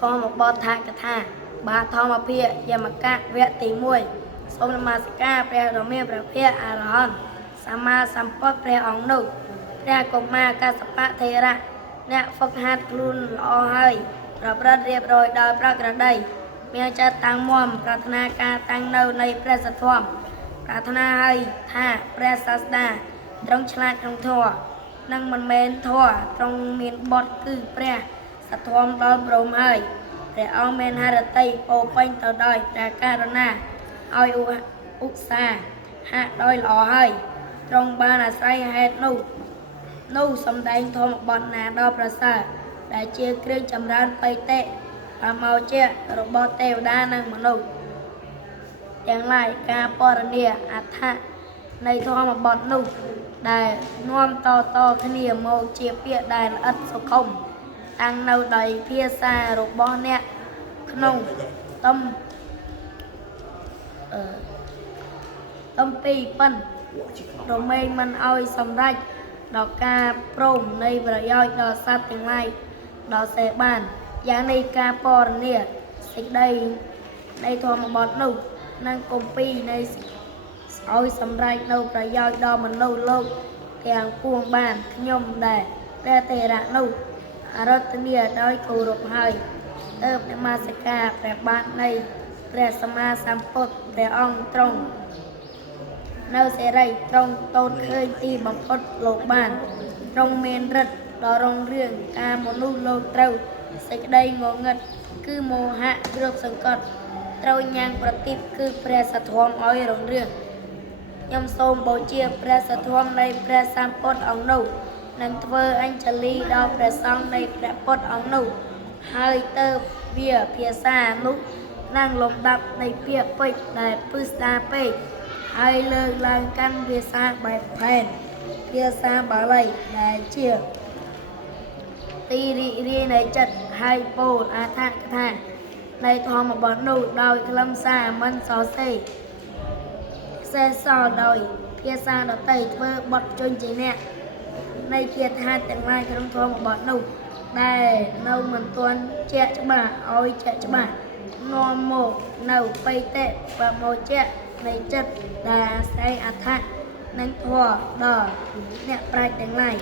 ធម្មបទថាកថាបាទធម្មភាយមកៈវគ្គទី1សូមនមស្ការព្រះដ៏មានព្រះភ័ក្ត្រអរហន្តសម្មាសម្ពុទ្ធព្រះអង្គនោះព្រះកុមារកសបៈថេរៈអ្នកហ្វឹកហាត់ខ្លួនល្អហើយប្រព្រឹត្តរៀបរយដោយប្រក្រតីមានចិត្តតាំងមាំប្រាថ្នាការតាំងនៅនៃព្រះសទ្ធំប្រាថ្នាហើយថាព្រះសាស្តាទ្រង់ឆ្លាតក្នុងធម៌នឹងមិនមែនធម៌ទ្រង់មានបទគឺព្រះសទ្ធំដល់ព្រមហើយព្រះអង្គមានហឫទ័យពោពេញទៅដោយព្រះករុណាឲ្យឧស្សាហៈដោយល្អហើយទ្រង់បានអាស្រ័យហេតុនោះសម្ដែងធម្មបទណាដល់ប្រសើរដែលជាគ្រឿងចម្រើនបៃតេបមោជៈរបស់ទេវតានិងមនុស្សទាំងឡាយការពរនាអត្ថៈនៃធម្មបទនោះដែលនាំតគ្នាមកជាពាក្យដែលល្អិតសុខុមតាំងនៅដោយភាសារបស់អ្នកក្នុងតំពីប៉ិនរមែងមិនឲ្យសម្រេចដល់ការព្រមនៃប្រយោជន៍ដល់សត្វទាំងឡាយដល់សេបានយ៉ាងនេះការពរនាសេចក្តីនៃធម្មបទនោះនិងគម្ពីរនៃឲ្យសម្រេចនៅប្រយោជន៍ដល់មនុស្សលោកទាំងពួងបានខ្ញុំដែលព្រះទេរៈនោះអរតនីដោយគោរពហើយទើបនមស្ការព្រះបាទនៃព្រះសម្មាសម្ពុទ្ធព្រះអង្គទ្រង់នៅសេរីទ្រង់តូចឃើញទីបំផុតលោកបានទ្រង់មានរិទ្ធដ៏រុងរឿងការមនុស្សលោកត្រូវសេចក្តីងងឹតគឺមោហៈគ្របសង្កត់ត្រូវញ៉ាំងប្រទីបគឺព្រះសទ្ធំឲ្យរុងរឿងខ្ញុំសូមបូជាព្រះសទ្ធំនៃព្រះសម្ពុទ្ធអង្គនោះនឹងធ្វើអញ្ជលីដល់ព្រះសង្ឃនៃព្រះពុទ្ធអង្គនោះហើយទៅវាភាសានោះនឹងលំដាប់នៃពាក្យពេចន៍ដែលពិស្ដារពេកហើយលើកឡើងកាន់ភាសាបែបផែនភាសាបាលីដែលជាទីរីករាយនៃចិត្តហើយពោលអត្ថកថានៃធម្មបទនោះដោយខ្លឹមសារមិនសរសេរខ្សែសរដោយភាសាដទៃធ្វើបទជញ្ជាអ្នកនៃគាថាទាំងឡាយក្នុងធម្មបទនោះដែលនៅមិនទាន់ជាក់ច្បាស់ឲ្យជាក់ច្បាស់នាំមកនៅបៃតេបមោជៈនៃចិត្តដែលអាស្រ័យអត្ថៈនិងធម៌ដល់អ្នកប្រាជ្ញទាំងឡាយ